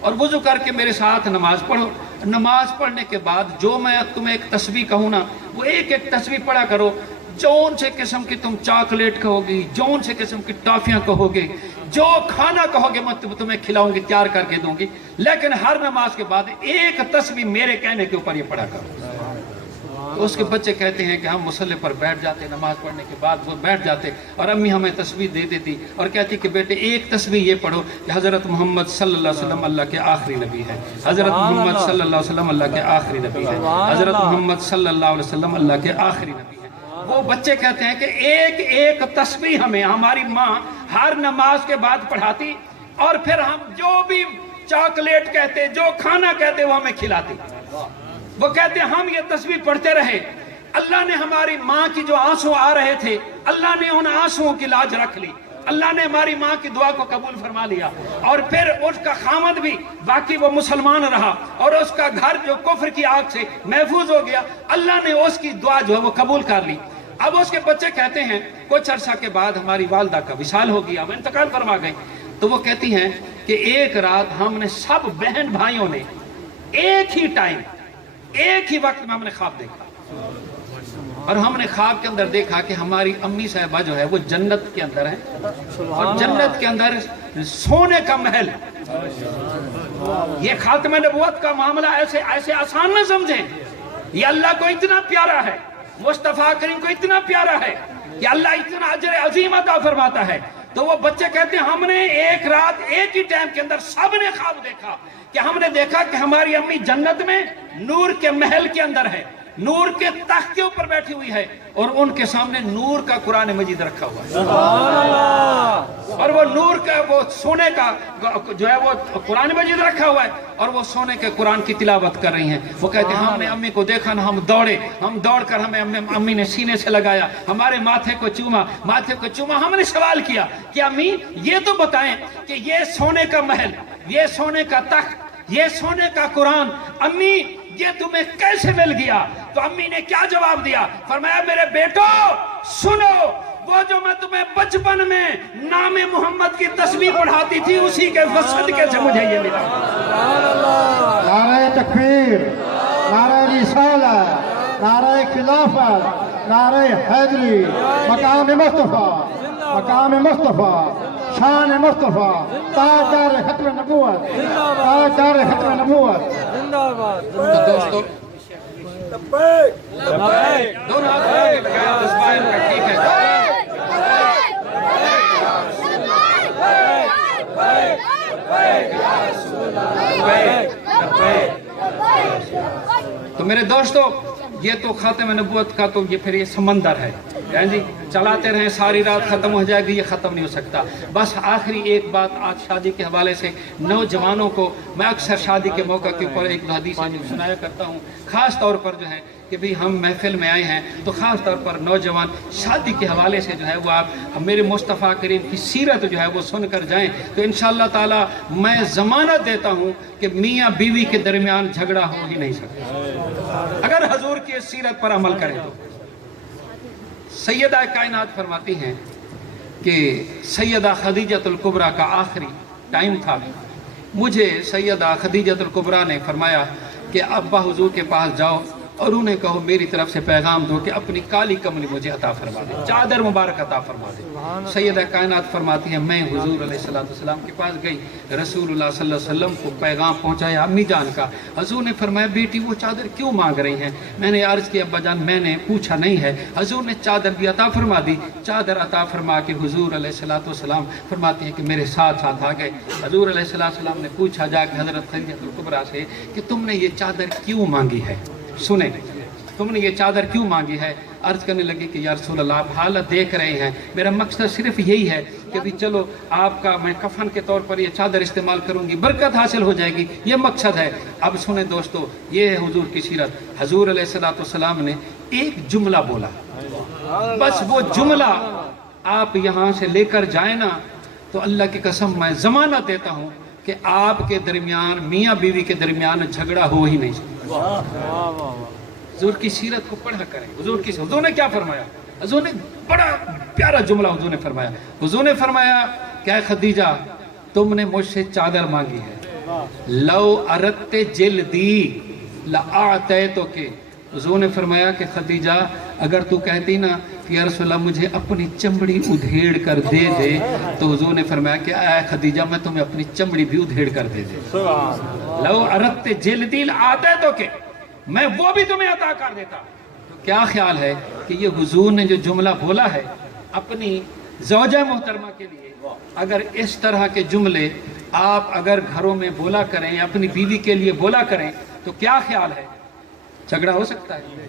اور وضو کر کے میرے ساتھ نماز پڑھو. نماز پڑھنے کے بعد جو میں تمہیں ایک تسبیح کہوں نا وہ ایک ایک تسبیح پڑھا کرو. جون سے قسم کی تم چاکلیٹ کہو گی, جون سے قسم کی ٹافیاں کہو گے, جو کھانا کہو گے میں تمہیں کھلاؤں گی, تیار کر کے دوں گی. لیکن ہر نماز کے بعد ایک تسبیح میرے کہنے کے اوپر یہ پڑھا کرو. تو اس کے بچے کہتے ہیں کہ ہم مصلی پر بیٹھ جاتے, نماز پڑھنے کے بعد وہ بیٹھ جاتے اور امی ہمیں تسبیح دے دیتی اور کہتی کہ بیٹے ایک تسبیح یہ پڑھو کہ حضرت محمد صلی اللہ علیہ وسلم اللہ کے آخری نبی ہے, حضرت محمد صلی اللہ علیہ وسلم اللہ کے آخری نبی ہے, حضرت محمد صلی اللہ علیہ وسلم اللہ کے آخری نبی ہے. وہ بچے کہتے ہیں کہ ایک ایک تسبیح ہمیں ہماری ماں ہر نماز کے بعد پڑھاتی اور پھر ہم جو بھی چاکلیٹ کہتے, جو کھانا کہتے وہ ہمیں کھلاتی. وہ کہتے ہیں ہم یہ تسبیح پڑھتے رہے. اللہ نے ہماری ماں کی جو آنسو آ رہے تھے اللہ نے ان آنسوؤں کی لاج رکھ لی. اللہ نے ہماری ماں کی دعا کو قبول فرما لیا اور پھر اس کا خامد بھی باقی وہ مسلمان رہا اور اس کا گھر جو کفر کی آگ سے محفوظ ہو گیا. اللہ نے اس کی دعا جو ہے وہ قبول کر لی. اب اس کے بچے کہتے ہیں کچھ عرصہ کے بعد ہماری والدہ کا وصال ہو گیا, وہ انتقال فرما گئی. تو وہ کہتی ہیں کہ ایک رات ہم نے سب بہن بھائیوں نے ایک ہی ٹائم ایک ہی وقت میں ہم نے خواب دیکھا اور ہم نے خواب کے اندر دیکھا کہ ہماری امی صاحبہ جو ہے وہ جنت کے اندر ہے اور جنت کے اندر سونے کا محل. یہ خاتم نبوت کا معاملہ ایسے آسان نہ سمجھیں. یہ اللہ کو اتنا پیارا ہے, مصطفیٰ کریم کو اتنا پیارا ہے کہ اللہ اتنا اجر عظیم عطا فرماتا ہے. تو وہ بچے کہتے ہیں ہم نے ایک رات ایک ہی ٹائم کے اندر سب نے خواب دیکھا کہ ہم نے دیکھا کہ ہماری امی جنت میں نور کے محل کے اندر ہے, نور کے تخت کے اوپر بیٹھی ہوئی ہے اور ان کے سامنے نور کا قرآن مجید رکھا ہوا ہے. سبحان اللہ. اور وہ نور کا وہ سونے کا جو ہے وہ قرآن مجید رکھا ہوا ہے اور وہ سونے کے قرآن کی تلاوت کر رہی ہیں. وہ کہتے ہیں ہم نے امی کو دیکھا نا, ہم دوڑ کر ہمیں امی نے سینے سے لگایا, ہمارے ماتھے کو چوما. ہم نے سوال کیا کہ امی یہ تو بتائیں کہ یہ سونے کا محل, یہ سونے کا تخت, یہ سونے کا قرآن امی یہ تمہیں کیسے مل گیا؟ تو امی نے کیا جواب دیا؟ فرمایا میرے بیٹو سنو, وہ جو میں تمہیں بچپن میں نام محمد کی تسبیح پڑھاتی تھی اسی کے صدقے سے مجھے یہ ملا. نعرہ تکبیر, نعرہ رسالت, نعرہ خلافت, نعرہ حیدری, مقام مصطفیٰ, شان مصطفیٰ, تاجدار ختم نبوت, تاجدار ختم نبوت. تو دوستو دونوں ہاتھ لگایا اسماعیل کا, ٹھیک ہے. تو میرے دوستو یہ تو خاتم نبوت کا تو یہ پھر یہ سمندر ہے جی, چلاتے رہیں ساری رات ختم ہو جائے گی, یہ ختم نہیں ہو سکتا. بس آخری ایک بات آج شادی کے حوالے سے نوجوانوں کو میں اکثر شادی کے موقع کے اوپر ایک حدیث سنایا کرتا ہوں, خاص طور پر جو ہے کہ بھی ہم محفل میں آئے ہیں تو خاص طور پر نوجوان شادی کے حوالے سے جو ہے وہ آپ میرے مصطفیٰ کریم کی سیرت جو ہے وہ سن کر جائیں تو انشاءاللہ تعالی میں ضمانت دیتا ہوں کہ میاں بیوی کے درمیان جھگڑا ہو ہی نہیں سکتا اگر حضور کی سیرت پر عمل کریں تو. سیدہ کائنات فرماتی ہیں کہ سیدہ خدیجۃ الکبریٰ کا آخری ٹائم تھا. مجھے سیدہ خدیجۃ الکبریٰ نے فرمایا کہ ابا حضور کے پاس جاؤ اور انہیں کہو میری طرف سے پیغام دو کہ اپنی کالی کملی مجھے عطا فرما دے, چادر مبارک عطا فرما دے. سیدہ کائنات فرماتی ہیں میں حضور علیہ السلام کے پاس گئی, رسول اللہ صلی اللہ علیہ وسلم کو پیغام پہنچایا امی جان کا. حضور نے فرمایا بیٹی وہ چادر کیوں مانگ رہی ہیں؟ میں نے عرض کی ابا جان میں نے پوچھا نہیں ہے. حضور نے چادر بھی عطا فرما دی. چادر عطا فرما کے حضور علیہ السلام فرماتی ہیں کہ میرے ساتھ ساتھ آ گئے. حضور علیہ السلام نے پوچھا جا کے حضرت خدیجہ الکبریٰ سے کہ تم نے یہ چادر کیوں مانگی ہے؟ سنیں تم نے یہ چادر کیوں مانگی ہے؟ عرض کرنے لگی کہ یا رسول اللہ آپ حالت دیکھ رہے ہیں, میرا مقصد صرف یہی ہے کہ بھی چلو آپ کا میں کفن کے طور پر یہ چادر استعمال کروں گی, برکت حاصل ہو جائے گی, یہ مقصد ہے. اب سنیں دوستو یہ ہے حضور کی سیرت. حضور علیہ السلام نے ایک جملہ بولا, بس وہ جملہ آپ یہاں سے لے کر جائیں نا تو اللہ کی قسم میں ضمانت دیتا ہوں کہ آپ کے درمیان میاں بیوی کے درمیان جھگڑا ہو ہی نہیں سکتا. حضور کی سیرت کو پڑھا کریں. حضور نے کیا فرمایا؟ حضور نے بڑا پیارا جملہ حضور نے فرمایا. حضور نے فرمایا کہ اے خدیجہ تم نے مجھ سے چادر مانگی ہے, لو اردت جلدی لأعطیتک، حضور نے فرمایا کہ خدیجہ اگر تو کہتی نا کہ یا رسول اللہ مجھے اپنی چمڑی ادھیڑ کر دے دے، تو حضور نے فرمایا کہ اے خدیجہ میں تمہیں اپنی چمڑی بھی ادھیڑ کر دے دے. لو اردت جلدی لأعطیتک، میں وہ بھی تمہیں عطا کر دیتا. تو کیا خیال ہے کہ یہ حضور نے جو جملہ بولا ہے اپنی زوجہ محترمہ کے لیے، اگر اس طرح کے جملے آپ اگر گھروں میں بولا کریں، اپنی بیوی کے لیے بولا کریں، تو کیا خیال ہے جھگڑا ہو سکتا ہے؟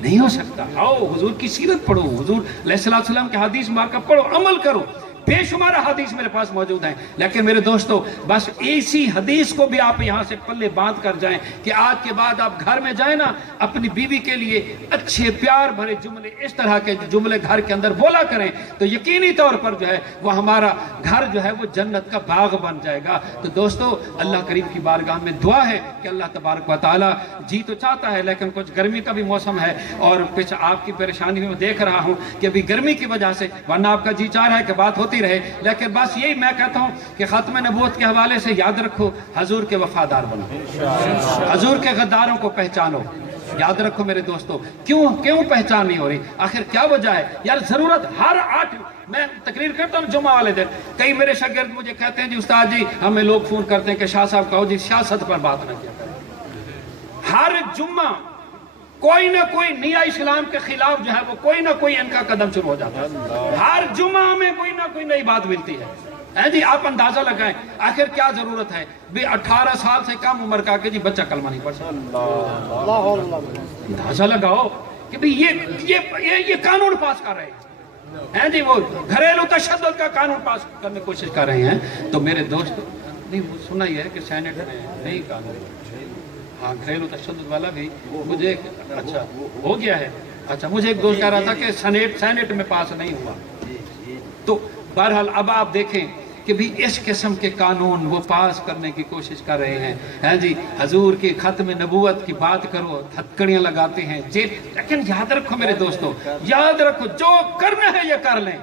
نہیں ہو سکتا. آؤ حضور کی سیرت پڑھو، حضور علیہ السلام کے حدیث مبارکہ پڑھو، عمل کرو. بے شمار حدیث میرے پاس موجود ہیں، لیکن میرے دوستو بس اسی حدیث کو بھی آپ یہاں سے پلے باندھ کر جائیں کہ آج کے بعد آپ گھر میں جائیں نا، اپنی بیوی کے لیے اچھے پیار بھرے جملے، اس طرح کے جملے گھر کے اندر بولا کریں، تو یقینی طور پر جو ہے وہ ہمارا گھر جو ہے وہ جنت کا باغ بن جائے گا. تو دوستو اللہ کریم کی بارگاہ میں دعا ہے کہ اللہ تبارک و تعالی جی تو چاہتا ہے، لیکن کچھ گرمی کا بھی موسم ہے اور کچھ آپ کی پریشانی میں دیکھ رہا ہوں کہ ابھی گرمی کی وجہ سے، ورنہ آپ کا جی چاہ رہا ہے کہ بات ہوتی رہے، لیکن بس یہی میں کہتا ہوں کہ ختم نبوت کے حوالے سے یاد رکھو، حضور کے وفادار بنو، حضور کے غداروں کو پہچانو. یاد رکھو میرے دوستو، کیوں پہچان نہیں ہو رہی؟ آخر کیا وجہ ہے یار؟ ضرورت ہر 8 میں تقریر کرتا ہوں جمعہ والے دن، کئی میرے شاگرد مجھے کہتے ہیں جی استاد جی ہمیں لوگ فون کرتے ہیں کہ شاہ صاحب کہو جی سیاست پر بات نہ کیا کریں. ہر جمعہ کوئی نہ کوئی نیا اسلام کے خلاف جو ہے وہ کوئی نہ کوئی ان کا قدم شروع ہو جاتا ہے. ہر جمعہ میں کوئی نہ کوئی نئی بات ملتی ہے جی. آپ اندازہ لگائیں آخر کیا ضرورت ہے بھی 18 سال سے کم عمر کا کہ جی بچہ کلمہ نہیں پڑھ سکتا. اندازہ لگاؤ کہ بھی یہ قانون پاس کر رہے ہیں جی، وہ گھریلو تشدد کا قانون پاس کرنے کی کوشش کر رہے ہیں. تو میرے دوست نہیں سنا یہ ہے کہ سینٹ میں نہیں قانون، ہاں گھریلو تشدد والا بھی مجھے اچھا ہو گیا ہے. اچھا مجھے ایک دوست کہہ رہا تھا کہ سینٹ میں پاس نہیں ہوا. تو بہرحال اب آپ دیکھیں کہ بھی اس قسم کے قانون وہ پاس کرنے کی کوشش کر رہے ہیں جی. حضور کے ختم نبوت کی بات کرو، ہتکڑیاں لگاتے ہیں جیل. لیکن یاد رکھو میرے دوستو، یاد رکھو جو کرنا ہے یہ کر لیں،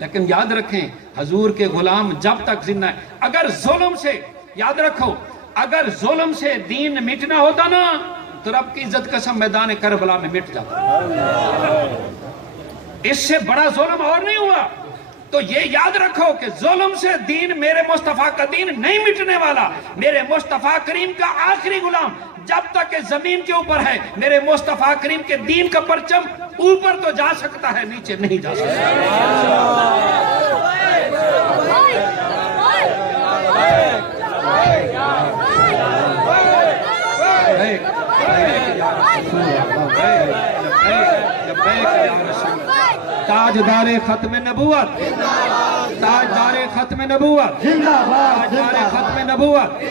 لیکن یاد رکھیں حضور کے غلام جب تک زندہ ہے، اگر ظلم سے، یاد رکھو اگر ظلم سے دین مٹنا ہوتا نا تو رب کی عزت قسم میدان کربلا میں مٹ جاتا. اس سے بڑا ظلم اور نہیں ہوا. تو یہ یاد رکھو کہ ظلم سے دین، میرے مصطفیٰ کا دین نہیں مٹنے والا. میرے مصطفیٰ کریم کا آخری غلام جب تک کہ زمین کے اوپر ہے، میرے مصطفیٰ کریم کے دین کا پرچم اوپر تو جا سکتا ہے، نیچے نہیں جا سکتا. تاجدار ختم نبوت، تاجدار ختم نبوت، تاجدار ختم نبوت.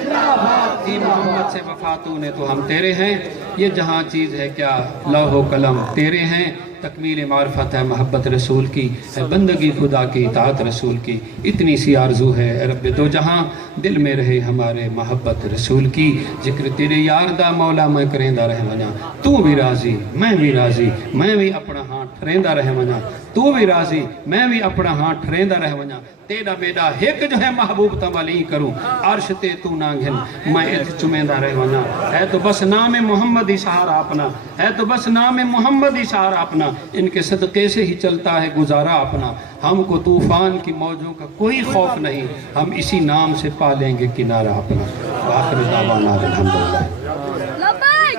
جی محمد سے وفاتوں نے تو ہم تیرے ہیں، یہ جہاں چیز ہے کیا لوح و قلم تیرے ہیں. تکمیل معرفت ہے محبت رسول کی، ہے بندگی خدا کی اطاعت رسول کی. اتنی سی آرزو ہے اے رب دو جہاں، دل میں رہے ہمارے محبت رسول کی. ذکر تیرے یار دا مولا میں کریندہ رہ ونا، تو بھی راضی میں بھی راضی، میں بھی اپنا ہاتھ ٹھریندہ رہ ونا، تو بھی راضی میں بھی اپنا ہاتھ ٹھریندہ رہ ونا. تیرا بیٹا ایک جو ہے محبوب تمالی کروں، عرش تے تو نہ گھن میں ات چمیندہ رہ ونا. ہے تو بس نام محمد ہی سہارا اپنا، ہے تو بس نام محمد ہی سہارا اپنا. ان کے صدقے سے ہی چلتا ہے گزارا اپنا. ہم کو طوفان کی موجوں کا کوئی خوف نہیں، ہم اسی نام سے پا لیں گے کنارہ اپنا. آخر دعوانا الحمدللہ.